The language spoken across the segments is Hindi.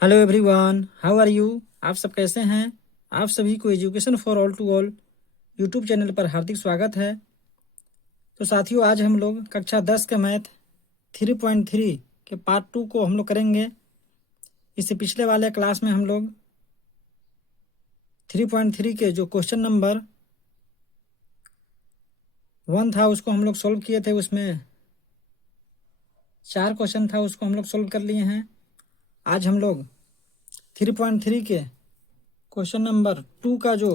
Hello everyone, how are you. आप सब कैसे हैं। आप सभी को Education For All To All YouTube channel पर हार्दिक स्वागत है। तो साथियों, आज हम लोग कक्षा 10 के मैथ 3.3 के पार्ट 2 को हम लोग करेंगे। इससे पिछले वाले क्लास में हम लोग 3.3 के जो क्वेश्चन नंबर 1 था उसको हम लोग सोल्व किए थे। उसमें 4 क्वेश्चन था, उसको हम लोग सोल्व कर लिए हैं। आज हम लोग 3.3 के क्वेश्चन नंबर 2 का जो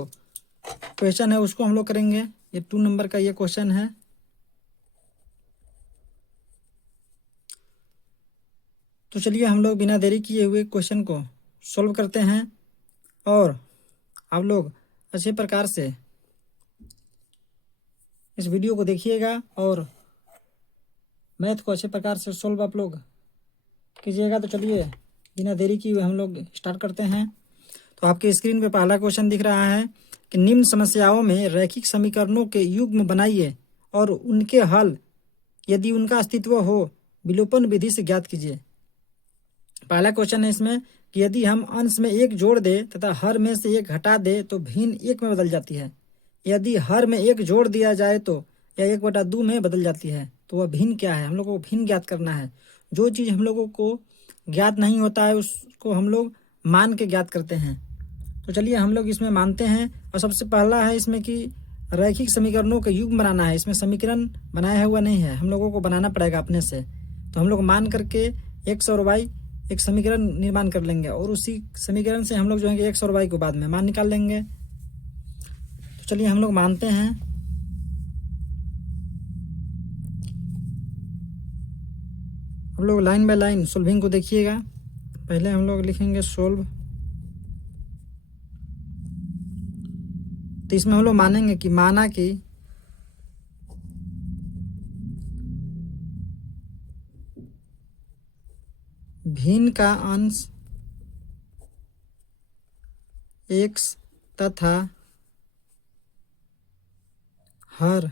क्वेश्चन है उसको हम लोग करेंगे। ये 2 नंबर का ये क्वेश्चन है। तो चलिए हम लोग बिना देरी किए हुए क्वेश्चन को सॉल्व करते हैं, और आप लोग अच्छे प्रकार से इस वीडियो को देखिएगा और मैथ को अच्छे प्रकार से सॉल्व आप लोग कीजिएगा। तो चलिए बिना देरी किए हुए हम लोग स्टार्ट करते हैं। तो आपके स्क्रीन पे पहला क्वेश्चन दिख रहा है कि निम्न समस्याओं में रैखिक समीकरणों के युग्म बनाइए और उनके हल, यदि उनका अस्तित्व हो, विलोपन विधि से ज्ञात कीजिए। पहला क्वेश्चन है इसमें कि यदि हम अंश में एक जोड़ दे तथा हर में से एक हटा दे तो भिन्न एक में बदल जाती है। यदि हर में एक जोड़ दिया जाए तो यह 1/2 में बदल जाती है। तो वह भिन्न क्या है, हम लोग को भिन्न ज्ञात करना है। जो चीज़ हम लोगों को ज्ञात नहीं होता है उसको हम लोग मान के ज्ञात करते हैं। तो चलिए हम लोग इसमें मानते हैं। और सबसे पहला है इसमें कि रैखिक समीकरणों का युग्म बनाना है। इसमें समीकरण बनाया हुआ नहीं है, हम लोगों को बनाना पड़ेगा अपने से। तो हम लोग मान करके एक्स और वाई एक समीकरण निर्माण कर लेंगे, और उसी समीकरण से हम लोग जो है कि एक्स और वाई को बाद में मान निकाल लेंगे। तो चलिए हम लोग मानते हैं। हम लोग लाइन बाय लाइन सोल्विंग को देखिएगा। पहले हम लोग लिखेंगे सोल्व। तो इसमें हम लोग मानेंगे कि माना कि भिन्न का अंश एक्स तथा हर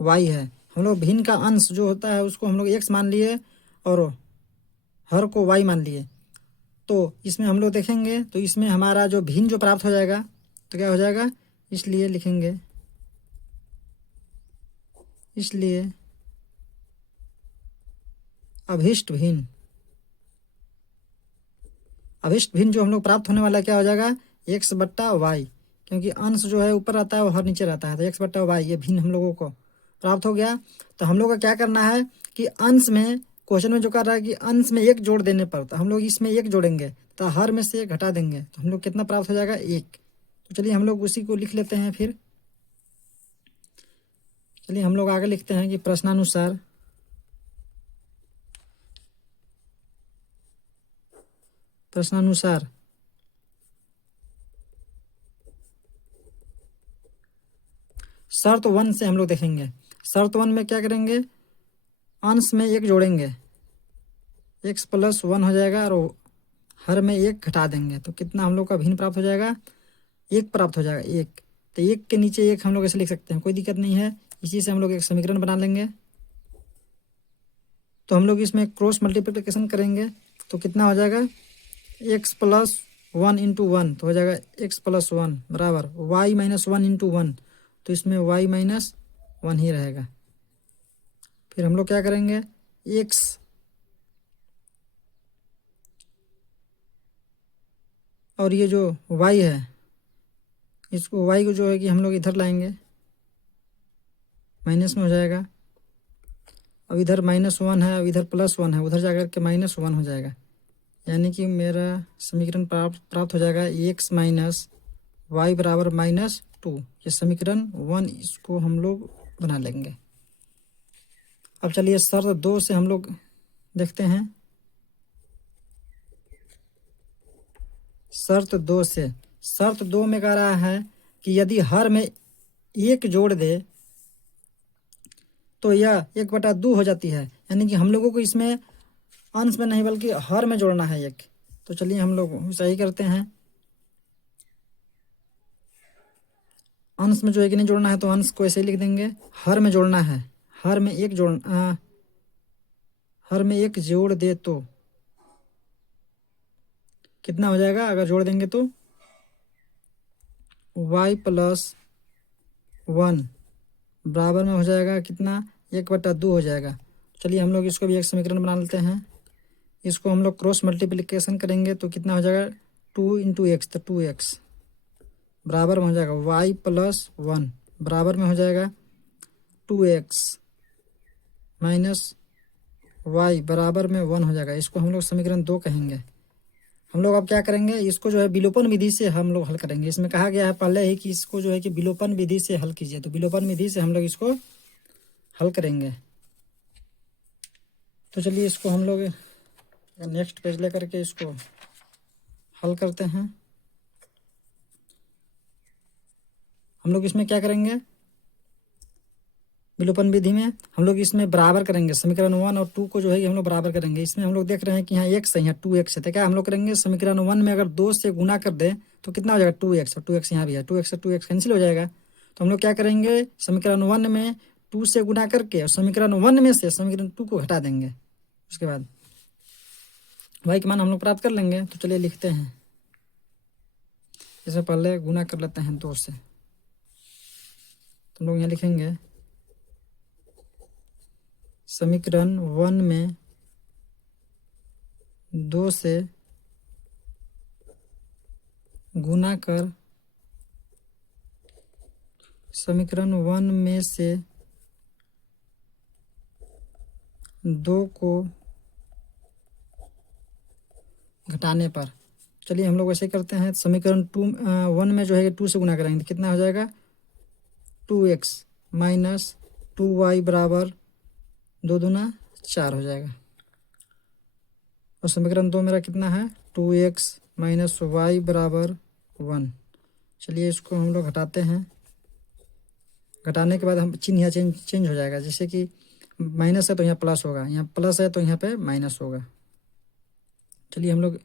वाई है। हम लोग भिन्न का अंश जो होता है उसको हम लोग एक्स मान लिए और हर को वाई मान लिए। तो इसमें हम लोग देखेंगे तो इसमें हमारा जो भिन्न जो प्राप्त हो जाएगा तो क्या हो जाएगा, इसलिए लिखेंगे, इसलिए अभिष्ट भिन्न। अभिष्ट भिन्न जो हम लोग प्राप्त होने वाला क्या हो जाएगा, एक्स बट्टा वाई, क्योंकि अंश जो है ऊपर रहता है और हर नीचे रहता है। तो एक्स बट्टा वाई ये भिन्न हम लोगों को प्राप्त हो गया। तो हम लोग का क्या करना है कि अंश में, क्वेश्चन में जो कर रहा है कि अंश में एक जोड़ देने पर, तो हम लोग इसमें एक जोड़ेंगे तो हर में से एक घटा देंगे तो हम लोग कितना प्राप्त हो जाएगा, एक। तो चलिए हम लोग उसी को लिख लेते हैं। फिर चलिए हम लोग आगे लिखते हैं कि प्रश्नानुसार प्रश्नानुसार शर्त 1 से हम लोग देखेंगे। शर्त 1 में क्या करेंगे, अंश में एक जोड़ेंगे, एक्स प्लस 1 हो जाएगा, और हर में एक घटा देंगे तो कितना हम लोग का भिन्न प्राप्त हो जाएगा, एक प्राप्त हो जाएगा, एक। तो एक के नीचे एक हम लोग ऐसे लिख सकते हैं, कोई दिक्कत नहीं है। इसी से हम लोग एक समीकरण बना लेंगे। तो हम लोग इसमें क्रॉस मल्टीप्लिकेशन करेंगे तो कितना हो जाएगा, एक्स प्लस 1 इंटू 1 तो हो जाएगा एक्स प्लस 1 बराबर वाई माइनस 1 इंटू 1, तो इसमें वाई माइनस 1 ही रहेगा। फिर हम लोग क्या करेंगे, एक्स और ये जो वाई है, इसको वाई को जो है कि हम लोग इधर लाएंगे, माइनस में हो जाएगा। अब इधर -1 है, अब इधर +1 है, उधर जाकर के -1 हो जाएगा। यानी कि मेरा समीकरण प्राप्त हो जाएगा एक्स माइनस वाई बराबर -2। ये समीकरण 1 इसको हम लोग बना लेंगे। अब चलिए शर्त 2 से हम लोग देखते हैं। शर्त 2 में कह रहा है कि यदि हर में एक जोड़ दे तो यह 1/2 हो जाती है। यानी कि हम लोगों को इसमें अंश में नहीं बल्कि हर में जोड़ना है एक। तो चलिए हम लोग सही करते हैं। अंश में जो है कि नहीं जोड़ना है तो अंश को ऐसे ही लिख देंगे, हर में जोड़ना है, हर में एक जोड़ हर में एक जोड़ दे तो कितना हो जाएगा? अगर जोड़ देंगे तो y + 1 बराबर में हो जाएगा कितना? 1/2 हो जाएगा। चलिए हम लोग इसको भी एक समीकरण बना लेते हैं। इसको हम लोग क्रॉस मल्टीप्लिकेशन करेंगे तो कितना हो जाएगा? 2 × x, तो 2x बराबर में हो जाएगा y + 1 बराबर में हो जाएगा 2x माइनस y बराबर में 1 हो जाएगा। इसको हम लोग समीकरण 2 कहेंगे। हम लोग अब क्या करेंगे? इसको जो है विलोपन विधि से हम लोग हल करेंगे। इसमें कहा गया है पहले ही कि इसको जो है कि विलोपन विधि से हल कीजिए, तो विलोपन विधि से हम लोग इसको हल करेंगे। तो चलिए इसको हम लोग नेक्स्ट पेज लेकर के इसको हल करते हैं। हम लोग इसमें क्या करेंगे? विलोपन विधि में हम लोग इसमें बराबर करेंगे समीकरण 1 और 2 को जो है कि हम लोग बराबर करेंगे। इसमें हम लोग देख रहे हैं कि यहाँ x है, यहाँ 2x है, तो क्या हम लोग करेंगे? समीकरण 1 में अगर 2 से गुना कर दें तो कितना हो जाएगा? 2x, और 2x यहाँ भी है, 2x से 2x कैंसिल हो जाएगा। तो हम लोग क्या करेंगे? समीकरण 1 में 2 से गुना करके और समीकरण 1 में से समीकरण 2 को हटा देंगे। उसके बाद y के मान हम लोग प्राप्त कर लेंगे। तो चलिए लिखते हैं। इससे पहले गुना कर लेते हैं 2 से। तो हम लोग यहाँ लिखेंगे समीकरण 1 में 2 से गुना कर समीकरण 1 में से 2 को घटाने पर, चलिए हम लोग ऐसे करते हैं। समीकरण 1 में जो है 2 से गुना करेंगे तो कितना हो जाएगा? 2x माइनस 2y बराबर 2 दूना 4 हो जाएगा। और समीकरण 2 मेरा कितना है? 2x माइनस y बराबर 1। चलिए इसको हम लोग घटाते हैं। घटाने के बाद हम चिन्ह यहाँ चेंज हो जाएगा। जैसे कि माइनस है तो यहाँ प्लस होगा, यहाँ प्लस है तो यहाँ पे माइनस होगा। चलिए हम लोग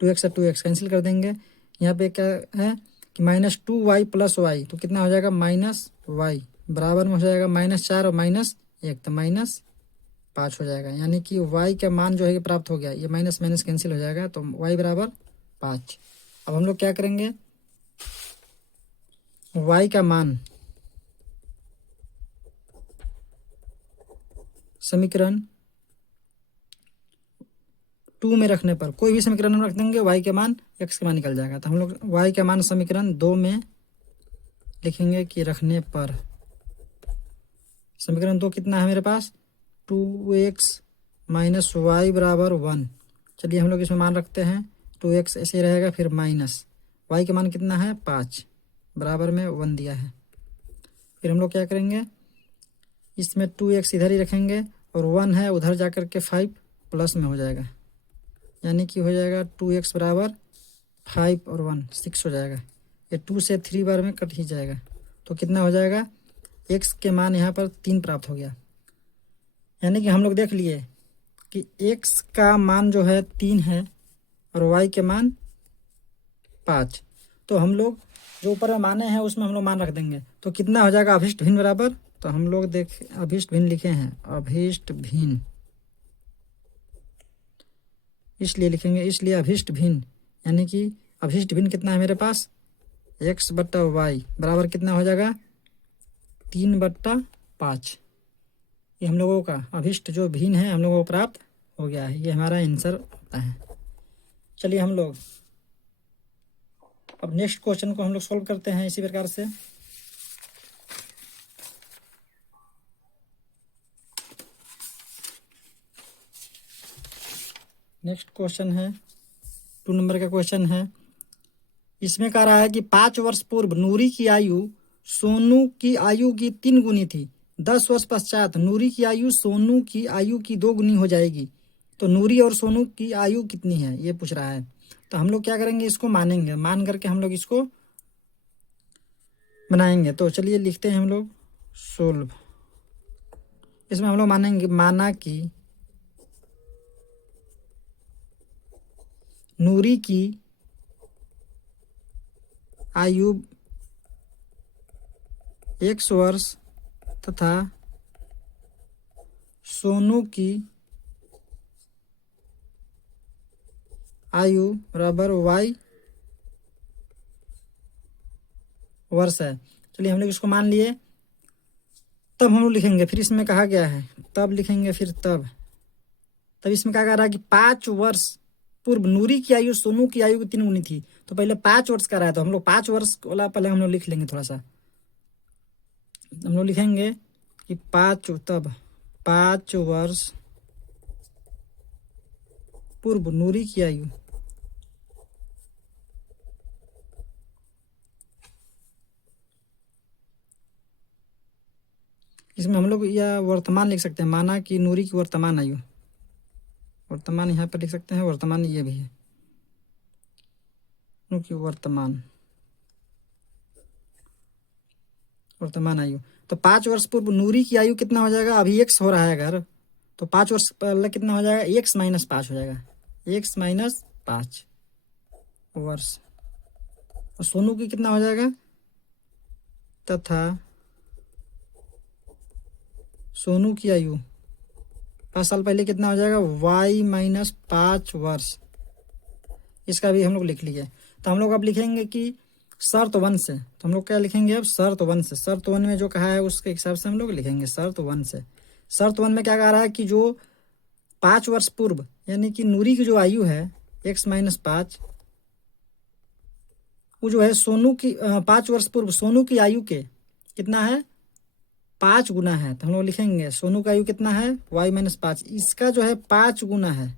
2x से 2x कैंसिल कर देंगे। यहाँ पे क्या है कि -2y + y, तो कितना हो जाएगा? -y बराबर में हो जाएगा -4 और -1, तो -5 हो जाएगा। यानी कि y का मान जो है प्राप्त हो गया। ये माइनस माइनस कैंसिल हो जाएगा, तो y बराबर 5। अब हम लोग क्या करेंगे? y का मान समीकरण 2 में रखने पर, कोई भी समीकरण में रख देंगे, y के मान x के मान निकल जाएगा। तो हम लोग y का मान समीकरण 2 में लिखेंगे कि रखने पर समीकरण 2 कितना है मेरे पास? 2x माइनस y बराबर 1। चलिए हम लोग इसमें मान रखते हैं। 2x ऐसे ही रहेगा, फिर माइनस y के मान कितना है? 5 बराबर में 1 दिया है। फिर हम लोग क्या करेंगे? इसमें 2x इधर ही रखेंगे और 1 है उधर जा कर के 5 प्लस में हो जाएगा। यानी कि हो जाएगा 2x बराबर 5 और 1 6 हो जाएगा। ये 2 से 3 बार में कट ही जाएगा। तो कितना हो जाएगा? x के मान यहाँ पर 3 प्राप्त हो गया। यानी कि हम लोग देख लिए कि x का मान जो है 3 है और y के मान 5। तो हम लोग जो ऊपर में माने हैं उसमें हम लोग मान रख देंगे। तो कितना हो जाएगा? अभिष्ट भिन्न बराबर, तो हम लोग देख अभिष्ट भिन्न लिखे हैं, अभिष्ट भिन्न इसलिए लिखेंगे, इसलिए अभिष्ट भिन्न। यानी कि अभिष्ट भिन्न कितना है मेरे पास? x/y बराबर कितना हो जाएगा? 3/5। ये हम लोगों का अभिष्ट जो भिन्न है हम लोगों को प्राप्त हो गया है। ये हमारा आंसर होता है। चलिए हम लोग अब नेक्स्ट क्वेश्चन को हम लोग सॉल्व करते हैं इसी प्रकार से। नेक्स्ट क्वेश्चन है 2 नंबर का क्वेश्चन है। इसमें कह रहा है कि 5 वर्ष पूर्व नूरी की आयु सोनू की आयु की 3 गुनी थी। 10 वर्ष पश्चात नूरी की आयु सोनू की आयु की 2 गुनी हो जाएगी। तो नूरी और सोनू की आयु कितनी है, ये पूछ रहा है। तो हम लोग क्या करेंगे? इसको मानेंगे, मान करके हम लोग इसको बनाएंगे। तो चलिए लिखते हैं हम लोग सोल्व। इसमें हम लोग मानेंगे, माना कि नूरी की आयु 1 वर्ष तथा सोनू की आयु बराबर y वर्ष है। चलिए हम लोग इसको मान लिए। तब हम लोग लिखेंगे, फिर इसमें कहा गया है तब लिखेंगे, फिर तब इसमें क्या कह रहा है कि 5 वर्ष पूर्व नूरी की आयु सोनू की आयु की 3 गुनी थी। तो पहले 5 वर्ष का रहा है, तो हम लोग 5 वर्ष वाला पहले हम लोग लिख लेंगे। थोड़ा सा हम लोग लिखेंगे कि 5 वर्ष पूर्व नूरी की आयु इसमें हम लोग यह वर्तमान लिख सकते हैं, माना कि नूरी की वर्तमान आयु, वर्तमान यहाँ पर लिख सकते हैं, वर्तमान ये भी है क्योंकि वर्तमान आयु। तो 5 वर्ष पूर्व नूरी की आयु कितना हो जाएगा, अभी एक्स हो रहा है अगर, तो 5 वर्ष पहले कितना हो जाएगा, x-5 हो जाएगा, x-5 वर्ष। और सोनू की कितना हो जाएगा, तथा सोनू की आयु 5 साल पहले कितना हो जाएगा, y-5 वर्ष। इसका भी हम लोग लिख लिए। तो हम लोग अब लिखेंगे कि शर्त 1 से, तो हम लोग क्या लिखेंगे अब, शर्त 1 से। शर्त 1 में जो कहा है उसके हिसाब से हम लोग लिखेंगे शर्त 1 से। शर्त 1 में क्या कह रहा है कि जो 5 वर्ष पूर्व यानी कि नूरी की जो आयु है x-5, वो जो है सोनू की 5 वर्ष पूर्व सोनू की आयु के कितना है, 5 गुना है। तो हम लोग लिखेंगे सोनू का आयु कितना है, y-5, इसका जो है 5 गुना है।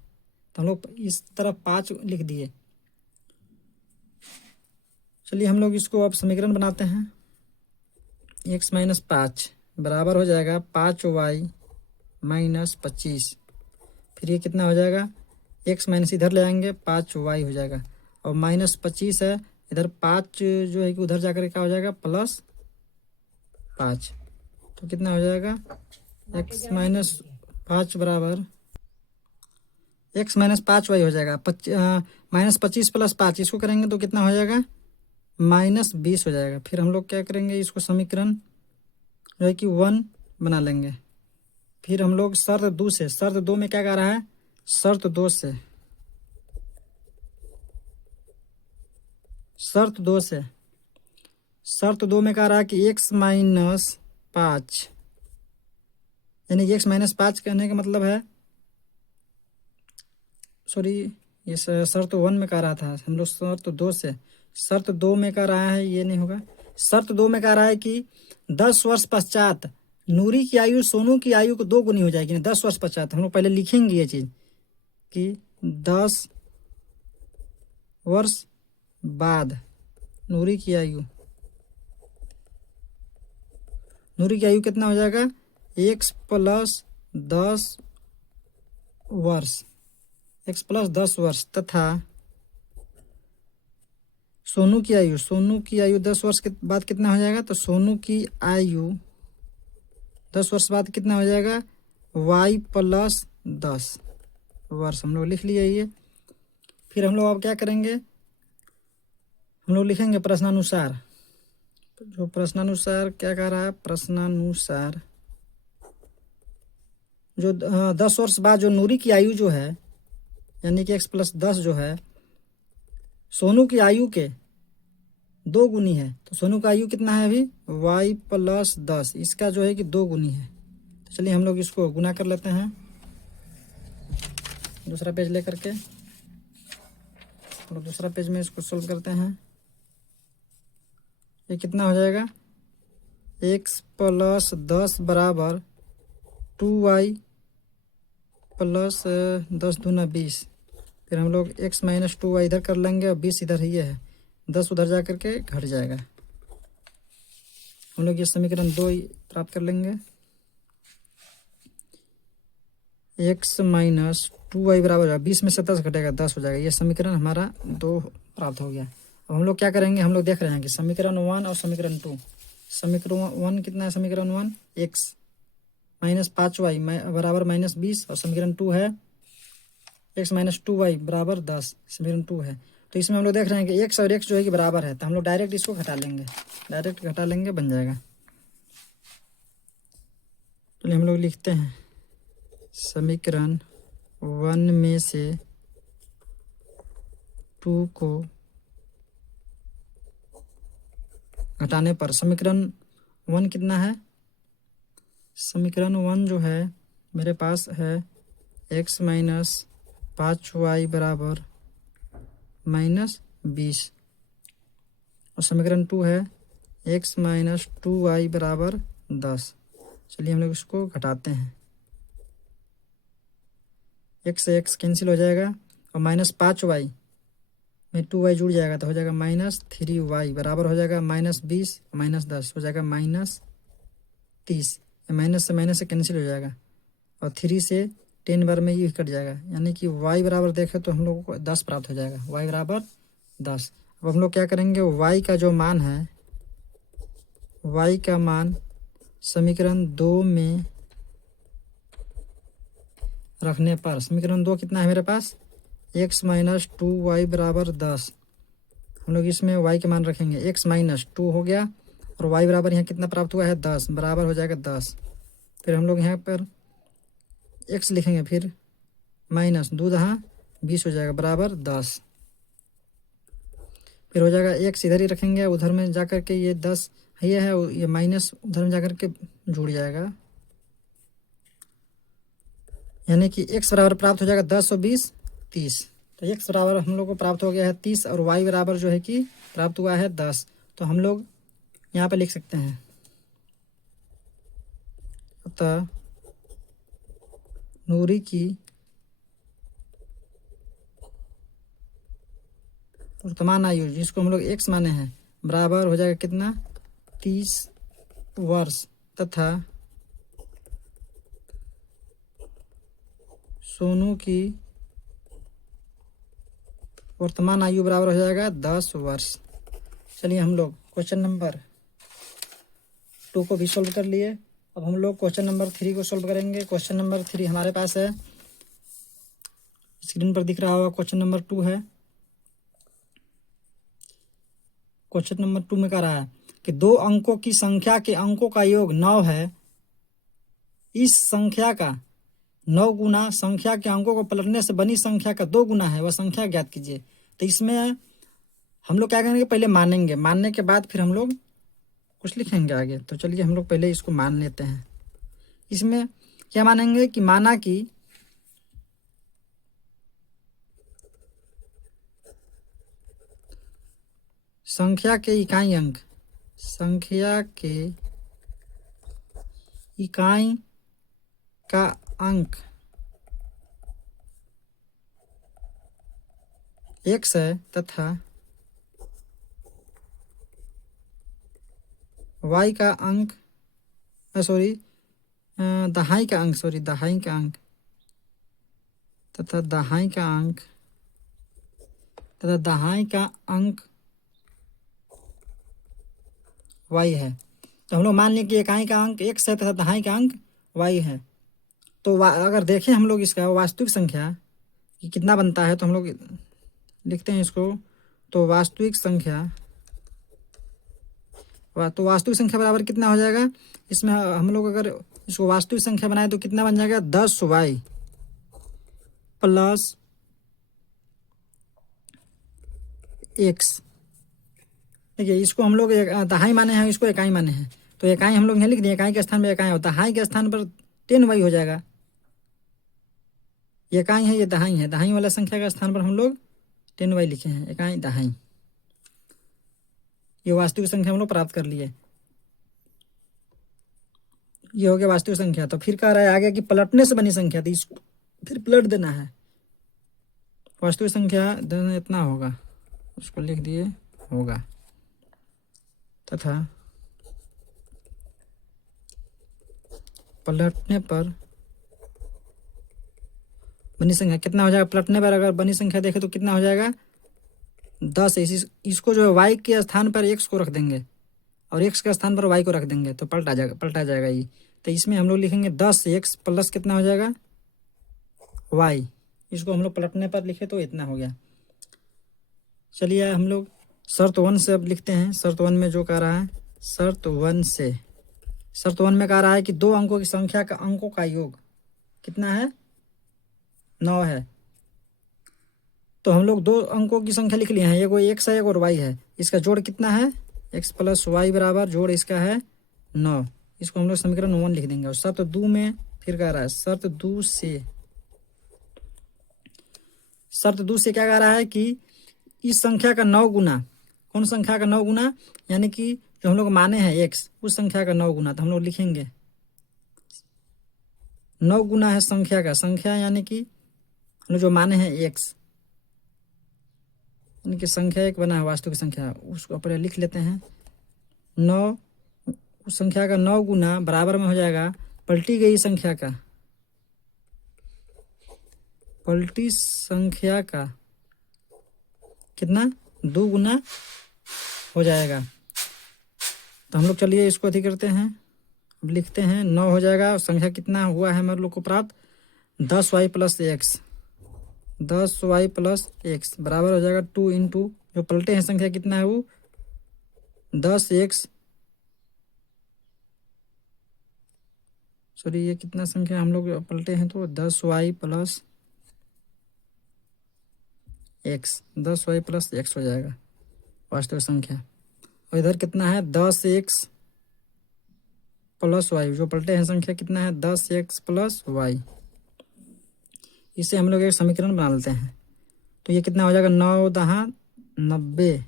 तो हम लोग इस तरफ 5 लिख दिए। चलिए हम लोग इसको अब समीकरण बनाते हैं। x-5 बराबर हो जाएगा 5y-25। फिर ये कितना हो जाएगा, x माइनस इधर ले आएंगे, 5y हो जाएगा, और -25 है इधर, 5 जो है कि उधर जाकर क्या हो जाएगा, +5। तो कितना हो जाएगा, x-5 बराबर x-5y हो जाएगा। -25 + 5 इसको करेंगे तो कितना हो जाएगा, -20 हो जाएगा। फिर हम लोग क्या करेंगे, इसको समीकरण जो है कि 1 बना लेंगे। फिर हम लोग शर्त 2 से, शर्त 2 में क्या कह रहा है, शर्त 2 से, शर्त 2 से, शर्त 2 में कह रहा है कि x-5 यानी x-5 कहने का मतलब है, सॉरी ये शर्त 1 में कह रहा था, हम लोग शर्त 2 से, शर्त 2 में कह रहा है, ये नहीं होगा। शर्त 2 में कह रहा है कि 10 वर्ष पश्चात नूरी की आयु सोनू की आयु को 2 गुनी हो जाएगी। 10 वर्ष पश्चात हम लोग पहले लिखेंगे ये चीज कि 10 वर्ष बाद नूरी की आयु कितना हो जाएगा, x + 10 वर्ष, x + 10 वर्ष, तथा सोनू की आयु 10 वर्ष के बाद कितना हो जाएगा, तो सोनू की आयु 10 वर्ष बाद कितना हो जाएगा, y + 10 वर्ष। हम लोग लिख लिए ये। फिर हम लोग अब क्या करेंगे, हम लोग लिखेंगे प्रश्नानुसार। जो प्रश्नानुसार क्या कह रहा है, प्रश्नानुसार जो 10 वर्ष बाद जो नूरी की आयु जो है यानी कि x + 10 जो है सोनू की आयु के 2 गुनी है। तो सोनू का आयु कितना है अभी, y + 10, इसका जो है कि 2 गुनी है। तो चलिए हम लोग इसको गुना कर लेते हैं, दूसरा पेज लेकर के। और दूसरा पेज में इसको सोल्व करते हैं। ये कितना हो जाएगा, x + 10 बराबर 2y + 10 दूना 20। फिर हम लोग x - 2y इधर कर लेंगे और 20 इधर ही है, 10 उधर जा करके घट जाएगा। हम लोग ये समीकरण 2 प्राप्त कर लेंगे। x - 2y बराबर है 20 में से 10 घटेगा 10 हो जाएगा। ये समीकरण हमारा 2 प्राप्त हो गया। अब हम लोग क्या करेंगे, हम लोग देख रहे हैं कि समीकरण 1 और समीकरण 2। समीकरण 1 कितना है, समीकरण 1 x - 5y बराबर -20, और समीकरण 2 है x - 2y बराबर 10, समीकरण 2 है। तो इसमें हम लोग देख रहे हैं कि x और x जो है कि बराबर है, तो हम लोग डायरेक्ट इसको घटा लेंगे, बन जाएगा। तो हम लोग लिखते हैं समीकरण 1 में से 2 को घटाने पर समीकरण 1 कितना है? समीकरण 1 जो है मेरे पास है x माइनस 5y बराबर -20 और समीकरण 2 है x माइनस 2y बराबर 10। चलिए हम लोग इसको घटाते हैं। x से x कैंसिल हो जाएगा और -5y में 2y जुड़ जाएगा तो हो जाएगा -3y बराबर हो जाएगा -20 -10 हो जाएगा -30। माइनस से कैंसिल हो जाएगा और 3 से 10 बार में ये कट जाएगा, यानी कि y बराबर देखें तो हम लोगों को 10 प्राप्त हो जाएगा। y बराबर 10। अब हम लोग क्या करेंगे, y का जो मान है, y का मान समीकरण 2 में रखने पर समीकरण 2 कितना है मेरे पास? x माइनस 2y बराबर 10। हम लोग इसमें y के मान रखेंगे, x माइनस 2 हो गया और y बराबर यहाँ कितना प्राप्त हुआ है? 10 बराबर हो जाएगा 10। फिर हम लोग यहाँ पर x लिखेंगे, फिर माइनस 2 दहाँ 20 हो जाएगा बराबर 10। फिर हो जाएगा x इधर ही रखेंगे, उधर में जा कर के ये 10 ये है, ये माइनस उधर में जा कर के जुड़ जाएगा, यानी कि x बराबर प्राप्त हो जाएगा 10 और 20 30। तो x बराबर हम लोग को प्राप्त हो गया है 30 और y बराबर जो है कि प्राप्त हुआ है 10। तो हम लोग यहाँ पे लिख सकते हैं, अतः नूरी की वर्तमान आयु, जिसको हम लोग x माने हैं, बराबर हो जाएगा कितना? 30 वर्ष तथा सोनू की वर्तमान आयु बराबर हो जाएगा 10 वर्ष। चलिए हम लोग क्वेश्चन नंबर 2 को भी सोल्व कर लिए। अब हम लोग क्वेश्चन नंबर 3 को सोल्व करेंगे। क्वेश्चन नंबर 3 हमारे पास है, स्क्रीन पर दिख रहा होगा। क्वेश्चन नंबर 2 है। क्वेश्चन नंबर 2 में कह रहा है कि 2 अंकों की संख्या के अंकों का योग 9 है। इस संख्या का 9 गुना संख्या के अंकों को पलटने से बनी संख्या का 2 गुना है, वह संख्या ज्ञात कीजिए। तो इसमें हम लोग क्या करेंगे, पहले मानेंगे, मानने के बाद फिर हम लोग कुछ लिखेंगे आगे। तो चलिए हम लोग पहले इसको मान लेते हैं। इसमें क्या मानेंगे कि माना कि संख्या के इकाई अंक, संख्या के इकाई का अंक x है तथा y का अंक दहाई का अंक तथा दहाई का अंक y है। तो हम लोग मान लें कि इकाई का अंक x है तथा दहाई का अंक y है। तो अगर देखें हम लोग इसका वास्तविक संख्या कि कितना बनता है, तो हम लोग लिखते हैं इसको। तो वास्तविक संख्या बराबर कितना हो जाएगा, इसमें हम लोग अगर इसको वास्तविक संख्या बनाए तो कितना बन जाएगा? 10y plus x। देखिए इसको हम लोग दहाई माने हैं, इसको इकाई माने हैं, तो इकाई हम लोग यहाँ लिख दिए। इकाई के स्थान पर इकाई होता है, दहाई के स्थान पर 10y हो जाएगा। ये इकाई है, ये दहाई है, दहाई वाला संख्या के स्थान पर हम लोग 10y लिखे हैं, इकाई दहाई। ये वास्तविक संख्या हम लोग प्राप्त कर लिए। ये हो गया वास्तविक संख्या। तो फिर कह रहा है आगे कि पलटने से बनी संख्या, तो इसको फिर पलट देना है। वास्तविक संख्या इतना होगा, उसको लिख दिए होगा, तथा पलटने पर बनी संख्या कितना हो जाएगा? पलटने पर अगर बनी संख्या देखें तो कितना हो जाएगा? 10। इसको जो है y के स्थान पर x को रख देंगे और x के स्थान पर y को रख देंगे, तो पलटा जाएगा ये। तो इसमें हम लोग लिखेंगे 10x प्लस कितना हो जाएगा? y। इसको हम लोग पलटने पर लिखे तो इतना हो गया। चलिए हम लोग शर्त 1 से अब लिखते हैं। शर्त 1 में जो कह रहा है, शर्त 1 में कह रहा है कि 2 अंकों की संख्या का अंकों का योग कितना है? 9 है। तो हम लोग दो अंकों की संख्या लिख लिए हैं, एक वो एक्स है एक और वाई है। इसका जोड़ कितना है, एक्स प्लस वाई बराबर जोड़ इसका है 9। इसको हम लोग समीकरण 1 लिख देंगे। और शर्त दो में फिर कह रहा है, शर्त दो से क्या कह रहा है कि इस संख्या का 9 गुना, कौन संख्या का 9 गुना, यानी कि जो हम लोग माने हैं एक्स, उस संख्या का 9 गुना। तो हम लोग लिखेंगे 9 गुना है संख्या का, संख्या यानी कि हम लोग जो माने हैं एक्स, यानी कि संख्या एक बना है वास्तविक संख्या, उसको पहले लिख लेते हैं। 9 उस संख्या का 9 गुना बराबर में हो जाएगा पलटी गई संख्या का, पलटी संख्या का कितना 2 गुना हो जाएगा। तो हम लोग चलिए इसको अधिक करते हैं, अब लिखते हैं 9 हो जाएगा। और संख्या कितना हुआ है हम लोग को प्राप्त, 10y plus x, 10y plus x बराबर हो जाएगा 2 इंटू जो पलटे हैं संख्या कितना है वो 10x, सॉरी ये कितना संख्या हम लोग पलटे हैं तो 10y plus x, 10y plus x हो जाएगा वास्तविक संख्या। और इधर कितना है 10x प्लस वाई, जो पलटे हैं संख्या कितना है 10x प्लस वाई। इसे हम लोग एक समीकरण बना लेते हैं। तो ये कितना हो जाएगा 9 दहा 90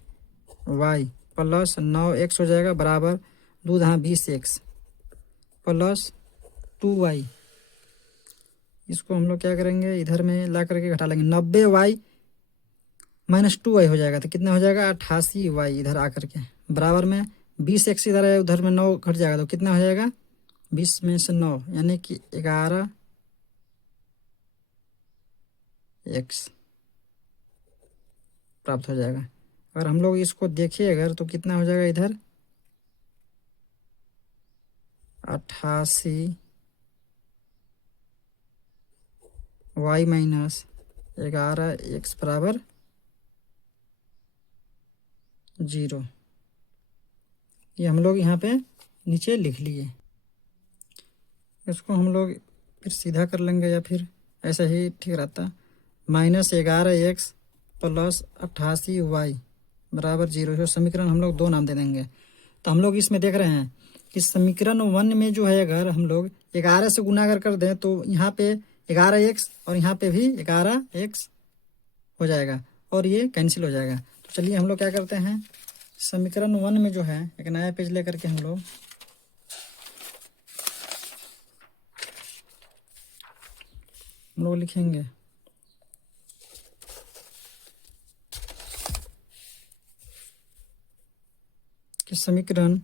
वाई प्लस 9x हो जाएगा बराबर 2 दहा 20x प्लस 2y। इसको हम लोग क्या करेंगे, इधर में ला करके घटा लेंगे, 90y माइनस 2y हो जाएगा। तो कितना हो जाएगा 88y इधर आकर के बराबर में 20x इधर है, उधर में 9 घट जाएगा तो कितना हो जाएगा 20 में से 9 यानी कि 11x प्राप्त हो जाएगा। अगर हम लोग इसको देखें अगर तो कितना हो जाएगा इधर 88y माइनस 11x बराबर 0। ये हम लोग यहाँ पे नीचे लिख लिए। इसको हम लोग फिर सीधा कर लेंगे या फिर ऐसा ही ठीक रहता, माइनस 11x प्लस 88y बराबर 0। जो समीकरण हम लोग 2 नाम दे देंगे। तो हम लोग इसमें देख रहे हैं कि समीकरण 1 में जो है अगर हम लोग 11 से गुना अगर कर दें तो यहाँ पे 11x और यहाँ पे भी 11x हो जाएगा और ये कैंसिल हो जाएगा। तो चलिए हम लोग क्या करते हैं, समीकरण 1 में जो है एक नया पेज लेकर के हम लोग लिखेंगे कि समीकरण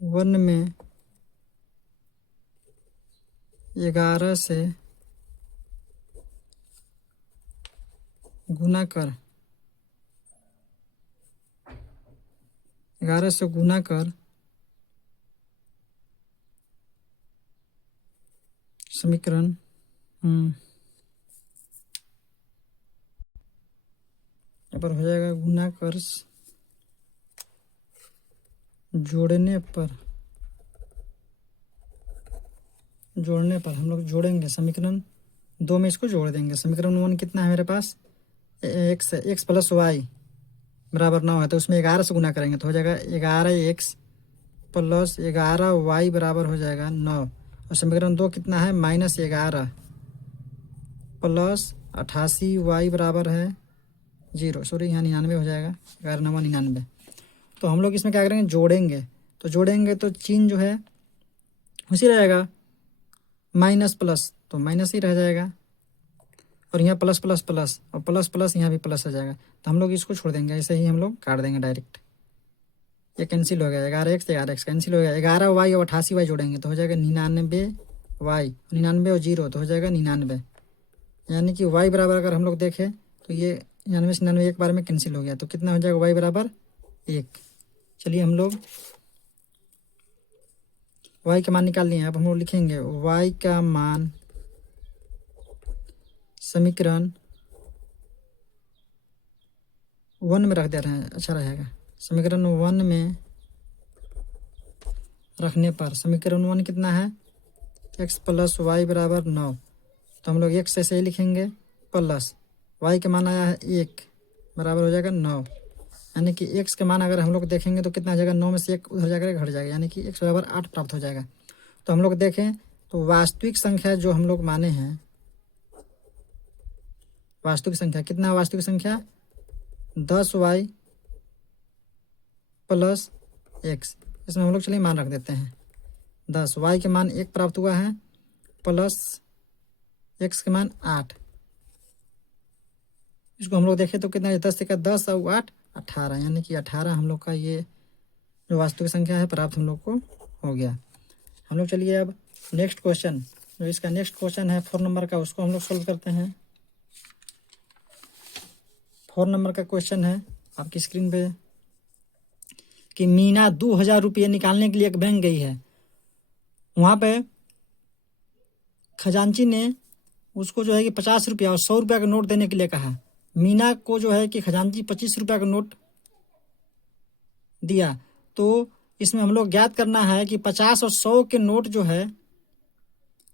1 में 11 से गुना कर 11 से गुना कर समीकरण यहाँ पर हो जाएगा गुना कर जोड़ने हम लोग जोड़ेंगे समीकरण 2 में इसको जोड़ देंगे। समीकरण 1 कितना है मेरे पास एक्स प्लस वाई बराबर 9 है, तो उसमें 11 से गुना करेंगे तो हो जाएगा 11x प्लस 11y बराबर हो जाएगा 9। और समीकरण 2 कितना है माइनस 11 प्लस 88y बराबर है 0, सॉरी यहाँ 99 हो जाएगा, 11 9 99। तो हम लोग इसमें क्या करेंगे जोड़ेंगे, तो जोड़ेंगे तो चिन्ह जो है उसी रहेगा, माइनस प्लस तो माइनस ही रह जाएगा और यहाँ प्लस प्लस प्लस और प्लस प्लस यहाँ भी प्लस आ जाएगा। तो हम लोग इसको छोड़ देंगे, ऐसे ही हम लोग काट देंगे डायरेक्ट। ये कैंसिल हो गया, 11x कैंसिल हो गया, 11y और 88y जोड़ेंगे तो हो जाएगा 99y, 99 और 0 तो हो जाएगा 99। यानी कि y बराबर अगर हम लोग देखें तो ये 99 से 99 एक बार में कैंसिल हो गया, तो कितना हो जाएगा y बराबर 1। चलिए हम लोग y का मान निकाल लिए। अब हम लोग लिखेंगे y का मान समीकरण 1 में रख दे रहे हैं, अच्छा रहेगा। समीकरण 1 में रखने पर समीकरण 1 कितना है x प्लस वाई बराबर 9, तो हम लोग x ऐसे ही लिखेंगे प्लस वाई का मान आया है 1 बराबर हो जाएगा 9, यानी कि एक्स का मान अगर हम लोग देखेंगे तो कितना आ जाएगा, 9 में से 1 उधर जाकर घट जाएगा, यानी कि एक्स बराबर 8 प्राप्त हो जाएगा। तो हम लोग देखें तो वास्तविक संख्या जो हम लोग माने हैं, वास्तविक संख्या कितना, वास्तविक संख्या 10y प्लस एक्स, इसमें हम लोग चलिए मान रख देते हैं 10, वाई के मान 1 प्राप्त हुआ है प्लस एक्स के मान 8। इसको हम लोग देखें तो कितना है, 10 का 10 और 8 18, यानी कि 18 हम लोग का ये जो वास्तविक संख्या है प्राप्त हम लोग को हो गया। हम लोग चलिए अब नेक्स्ट क्वेश्चन, जो इसका नेक्स्ट क्वेश्चन है 4 नंबर का, उसको हम लोग सोल्व करते हैं। 4 नंबर का क्वेश्चन है आपकी स्क्रीन पे कि मीना 2000 रुपये निकालने के लिए एक बैंक गई है। वहाँ पे खजांची ने उसको जो है कि 50 रुपया और 100 रुपया का नोट देने के लिए कहा। मीना को जो है कि खजांची 25 रुपया का नोट दिया। तो इसमें हम लोग ज्ञात करना है कि 50 और 100 के नोट जो है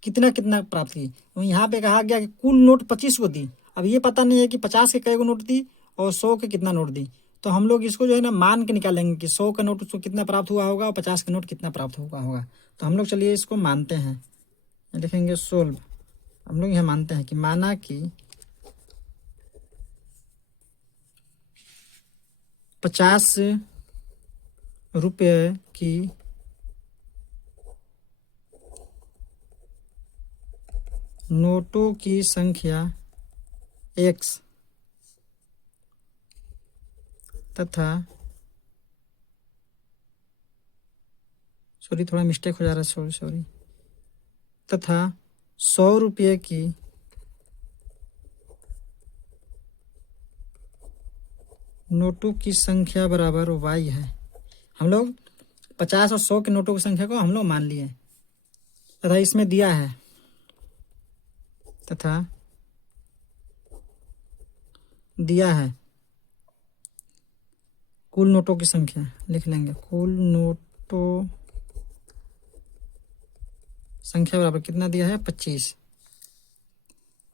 कितना कितना प्राप्त की। तो यहाँ पे कहा गया कि कुल नोट 25 को दी। अब ये पता नहीं है कि 50 के कई को नोट दी और 100 के कितना नोट दी। तो हम लोग इसको जो है ना मान के निकालेंगे कि 100 का नोट उसको कितना प्राप्त हुआ होगा और 50 का नोट कितना प्राप्त हुआ होगा। तो हम लोग चलिए इसको मानते हैं, लिखेंगे सोल्व। हम लोग यहाँ मानते हैं कि माना कि 50 रुपये की नोटों की संख्या x तथा सॉरी थोड़ा मिस्टेक हो जा रहा है, सॉरी तथा 100 रुपये की नोटों की संख्या बराबर y है। हम लोग 50 और 100 के नोटों की संख्या को हम लोग मान लिए तथा इसमें दिया है कुल नोटों की संख्या, लिख लेंगे कुल नोटों संख्या बराबर कितना दिया है 25।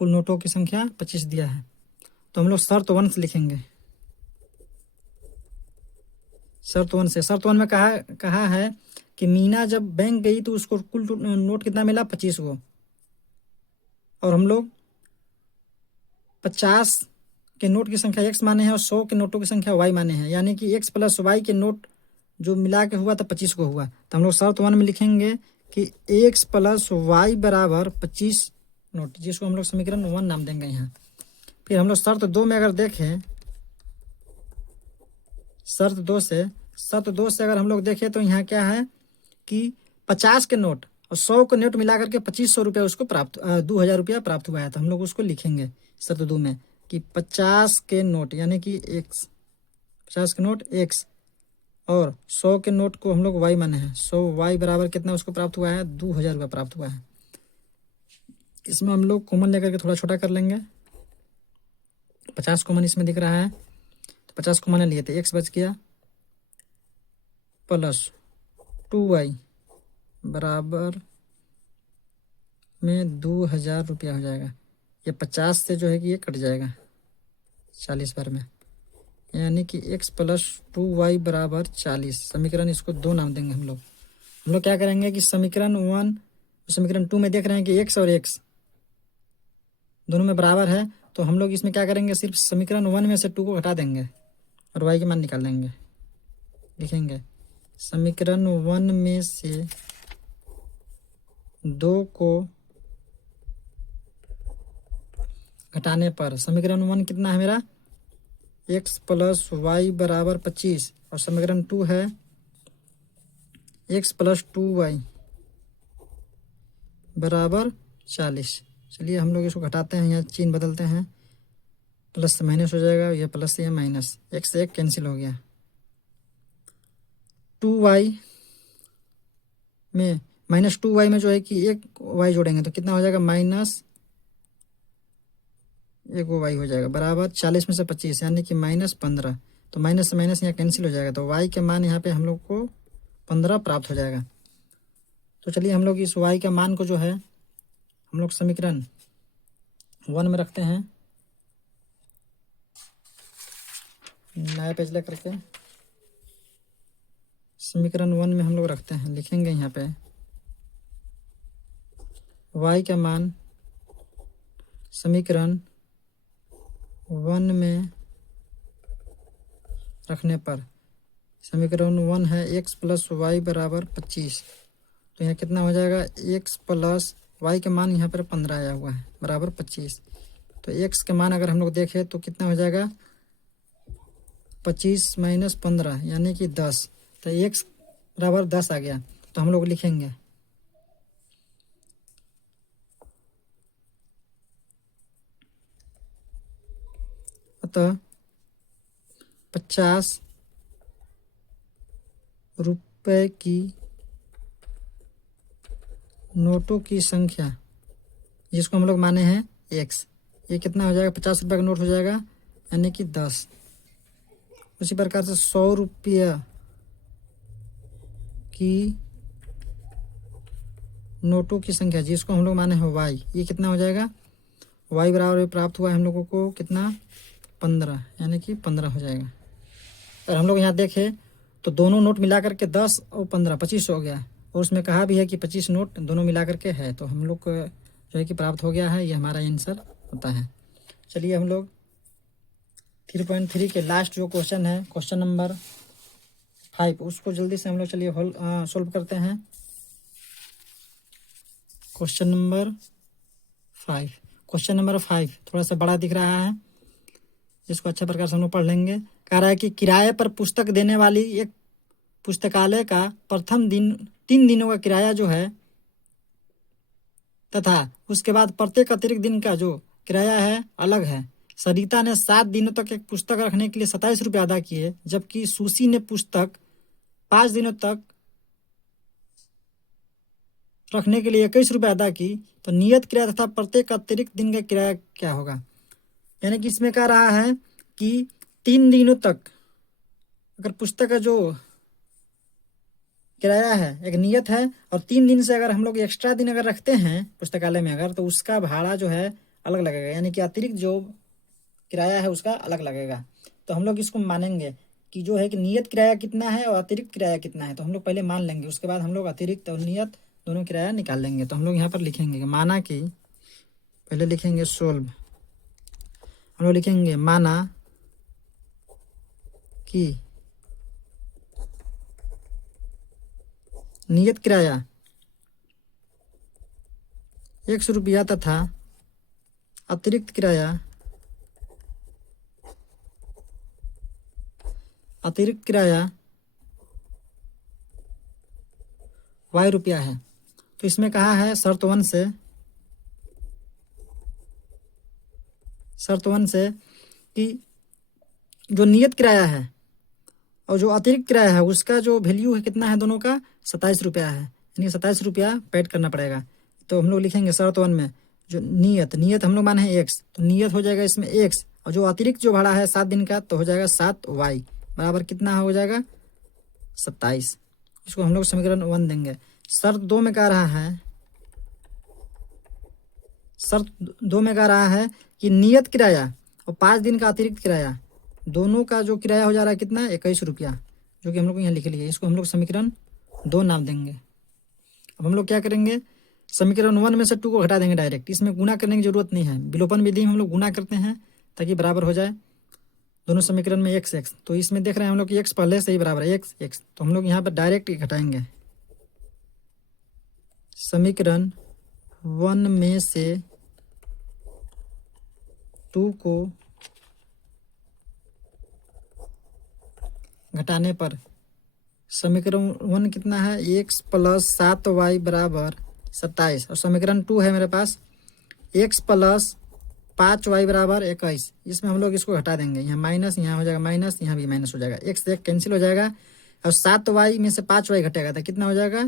कुल नोटों की संख्या 25 दिया है। तो हम लोग शर्त 1 से लिखेंगे। शर्त 1 में कहा है कि मीना जब बैंक गई तो उसको कुल नोट कितना मिला 25 को, और हम लोग 50 के नोट की संख्या x माने हैं और 100 के नोटों की संख्या y माने हैं, यानी कि x प्लस y के नोट जो मिला के हुआ था 25 को हुआ। तो हम लोग शर्त 1 में लिखेंगे कि x प्लस y बराबर 25 नोट, जिसको हम लोग समीकरण 1 नाम देंगे यहाँ। फिर हम लोग शर्त 2 में अगर देखें, शर्त 2 से अगर हम लोग देखें तो यहाँ क्या है कि 50 के नोट और 100 के नोट मिला करके 2500 रुपया उसको प्राप्त 2000 रुपया प्राप्त हुआ है। तो हम लोग उसको लिखेंगे शर्त 2 में कि 50 के नोट यानी कि x, 50 के नोट x और 100 के नोट को हम लोग y माने हैं, 100 y बराबर कितना उसको प्राप्त हुआ है 2000 रुपया प्राप्त हुआ है। इसमें हम लोग कॉमन लेकर के थोड़ा छोटा कर लेंगे। 50 कॉमन इसमें दिख रहा है तो 50 कॉमन लिए थे, x बच गया प्लस 2y बराबर में 2000 रुपया हो जाएगा। ये 50 से जो है कि ये कट जाएगा 40 बार में, यानी कि x प्लस 2y बराबर 40। समीकरण इसको 2 नाम देंगे हम लोग क्या करेंगे कि समीकरण 1 समीकरण 2 में देख रहे हैं कि x और x दोनों में बराबर है। तो हम लोग इसमें क्या करेंगे, सिर्फ समीकरण 1 में से 2 को हटा देंगे और y के मान निकाल लेंगे। लिखेंगे समीकरण 1 में से 2 को घटाने पर समीकरण 1 कितना है मेरा x प्लस y बराबर 25 और समीकरण 2 है x प्लस 2y बराबर 40। चलिए हम लोग इसको घटाते हैं, यहाँ चिन्ह बदलते हैं, प्लस से माइनस हो जाएगा, यह प्लस से यह माइनस, एक से एक कैंसिल हो गया। 2y में माइनस 2y में जो है कि एक y जोड़ेंगे तो कितना हो जाएगा माइनस एक y हो जाएगा बराबर 40 में से 25 यानी कि -15। तो माइनस से माइनस यहाँ कैंसिल हो जाएगा, तो y के मान यहाँ पे हम लोग को 15 प्राप्त हो जाएगा। तो चलिए हम लोग इस y का मान को जो है हम लोग समीकरण 1 में रखते हैं नया पेज लेकर के समीकरण 1 में हम लोग रखते हैं, लिखेंगे यहाँ पे y का मान समीकरण 1 में रखने पर, समीकरण 1 है x प्लस वाई बराबर 25। तो यहाँ कितना हो जाएगा, x प्लस वाई का मान यहाँ पर 15 आया हुआ है बराबर 25। तो x के मान अगर हम लोग देखें तो कितना हो जाएगा, 25 माइनस 15 यानी कि 10। तो x बराबर 10 आ गया। तो हम लोग लिखेंगे अतः 50 रुपए की नोटों की संख्या, जिसको हम लोग माने हैं x, ये कितना हो जाएगा, 50 रुपये का नोट हो जाएगा यानी कि 10। उसी प्रकार से 100 रुपया की नोटों की संख्या, जिसको हम लोग माने हैं y, ये कितना हो जाएगा, y बराबर प्राप्त हुआ है हम लोगों को कितना, 15 यानी कि 15 हो जाएगा। और हम लोग यहाँ देखें तो दोनों नोट मिला करके 10 और 15 25 हो गया, और उसमें कहा भी है कि 25 नोट दोनों मिला करके है। तो हम लोग को जो है कि प्राप्त हो गया है, ये हमारा आंसर होता है। चलिए हम लोग 3.3 के लास्ट जो क्वेश्चन है, क्वेश्चन नंबर 5, उसको जल्दी से हम लोग चलिए सोल्व करते हैं। क्वेश्चन नंबर 5 थोड़ा सा बड़ा दिख रहा है, इसको अच्छे प्रकार से हम लोग पढ़ लेंगे। कह रहा है कि किराए पर पुस्तक देने वाली एक पुस्तकालय का प्रथम दिन 3 दिनों का किराया जो है तथा उसके बाद प्रत्येक अतिरिक्त दिन का जो किराया है अलग है। सरिता ने 7 दिनों तक एक पुस्तक रखने के लिए 27 रुपये अदा किए, जबकि सुशी ने पुस्तक 5 दिनों तक रखने के लिए 21 रुपये अदा की। तो नियत किराया तथा प्रत्येक अतिरिक्त दिन का किराया क्या होगा। यानी कि इसमें कह रहा है कि 3 दिनों तक अगर पुस्तक का जो किराया है एक नियत है, और 3 दिन से अगर हम लोग एक्स्ट्रा दिन अगर रखते हैं पुस्तकालय में अगर, तो उसका भाड़ा जो है अलग लगेगा, यानी कि अतिरिक्त जो किराया है उसका अलग लगेगा। तो हम लोग इसको मानेंगे कि जो है कि नियत किराया कितना है और अतिरिक्त किराया कितना है। तो हम लोग पहले मान लेंगे, उसके बाद हम लोग अतिरिक्त और नियत दोनों किराया निकाल लेंगे। तो हम लोग यहाँ पर लिखेंगे कि माना कि, पहले लिखेंगे सोल्व, हम लोग लिखेंगे माना कि नियत किराया 100 रुपया तथा अतिरिक्त किराया y रुपया है। तो इसमें कहा है शर्त 1 से कि जो नियत किराया है और जो अतिरिक्त किराया है उसका जो वैल्यू है कितना है, दोनों का 27 रुपया है, यानी 27 रुपया पेड करना पड़ेगा। तो हम लोग लिखेंगे शर्त 1 में जो नियत हम लोग माने हैं x, तो नियत हो जाएगा इसमें x, और जो अतिरिक्त जो भाड़ा है 7 दिन का तो हो जाएगा 7y बराबर कितना हो जाएगा 27। इसको हम लोग समीकरण 1 देंगे। शर्त 2 में कह रहा है कि नियत किराया और 5 दिन का अतिरिक्त किराया दोनों का जो किराया हो जा रहा है कितना, 21 रुपया, जो कि हम लोग यहाँ लिख लिए। इसको हम लोग समीकरण 2 नाम देंगे। अब हम लोग क्या करेंगे, समीकरण 1 में से 2 को घटा देंगे डायरेक्ट, इसमें गुना करने की जरूरत नहीं है। विलोपन विधि में हम लोग गुना करते हैं ताकि बराबर हो जाए दोनों समीकरण में x। तो इसमें देख रहे हैं हम लोग कि x पहले से ही बराबर है x, तो हम लोग यहाँ पर डायरेक्ट घटाएंगे। समीकरण 1 में से 2 को घटाने पर समीकरण 1 कितना है, x प्लस 7y बराबर 27, और समीकरण 2 है मेरे पास x प्लस 5y बराबर 21। इसमें हम लोग इसको घटा देंगे, यहाँ माइनस, यहाँ हो जाएगा माइनस, यहाँ भी माइनस हो जाएगा, x से 1 कैंसिल हो जाएगा, और 7y में से 5y घटेगा तो कितना हो जाएगा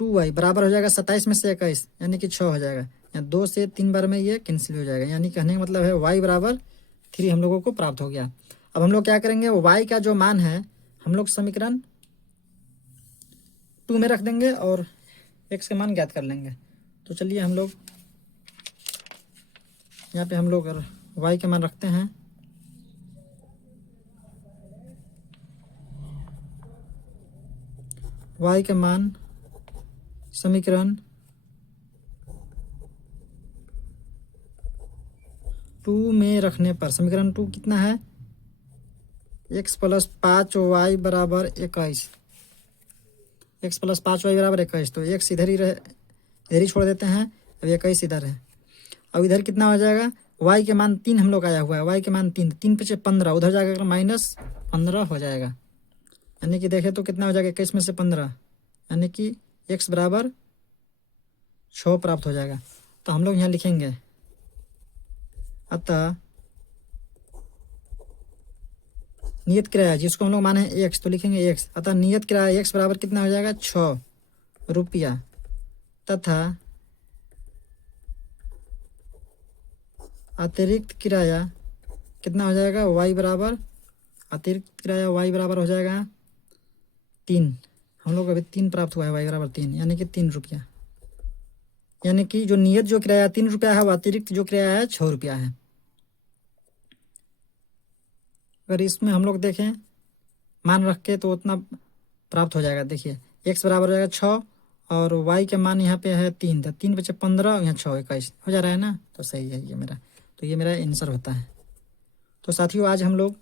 2y बराबर हो जाएगा 27 में से 21 यानी कि 6 हो जाएगा। यहाँ 2 से 3 बार में ये कैंसिल हो जाएगा, यानी कहने का मतलब है y बराबर 3 हम लोगों को प्राप्त हो गया। अब हम लोग क्या करेंगे, y का जो मान है हम लोग समीकरण 2 में रख देंगे और x के मान ज्ञात कर लेंगे। तो चलिए हम लोग यहाँ पे हम लोग y के मान रखते हैं y के मान समीकरण 2 में रखने पर, समीकरण 2 कितना है, x प्लस 5y बराबर 21, x प्लस 5y बराबर 21। तो x इधर ही छोड़ देते हैं, अब 21 इधर है। अब इधर कितना हो जाएगा, y के मान 3 हम लोग आया हुआ है, y के मान 3, 3 पे 15, उधर जाकर -15 हो जाएगा। यानी कि देखें तो कितना हो जाएगा, 21 में से 15, यानी कि x बराबर 6 प्राप्त हो जाएगा। तो हम लोग यहाँ लिखेंगे, अतः नियत किराया जिसको हम लोग माने x, तो लिखेंगे x, अतः नियत किराया x बराबर कितना हो जाएगा, 6 रुपया, तथा अतिरिक्त किराया कितना हो जाएगा, y बराबर, अतिरिक्त किराया y बराबर हो जाएगा 3। हम लोग अभी 3 प्राप्त हुआ है, y बराबर 3, यानी कि 3 रुपया। यानी कि जो नियत जो किराया 3 रुपया है, वो अतिरिक्त जो किराया है 6 रुपया है। अगर इसमें हम लोग देखें मान रख के तो उतना प्राप्त हो जाएगा। देखिए x बराबर हो जाएगा 6 और y के मान यहाँ पे है 3, तो 3 बचे 15, यहाँ 6 21 हो जा रहा है ना, तो सही है ये मेरा। तो ये मेरा आंसर होता है। तो साथियों आज हम लोग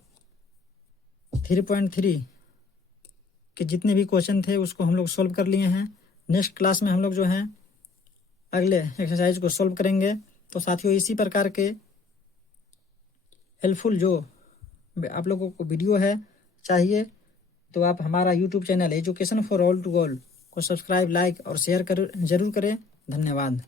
3.3 के जितने भी क्वेश्चन थे उसको हम लोग सॉल्व कर लिए हैं। नेक्स्ट क्लास में हम लोग जो है अगले एक्सरसाइज को सॉल्व करेंगे। तो साथियों इसी प्रकार के हेल्पफुल जो आप लोगों को वीडियो है चाहिए तो आप हमारा YouTube channel Education For All To All को सब्सक्राइब, लाइक और शेयर जरूर करें। धन्यवाद।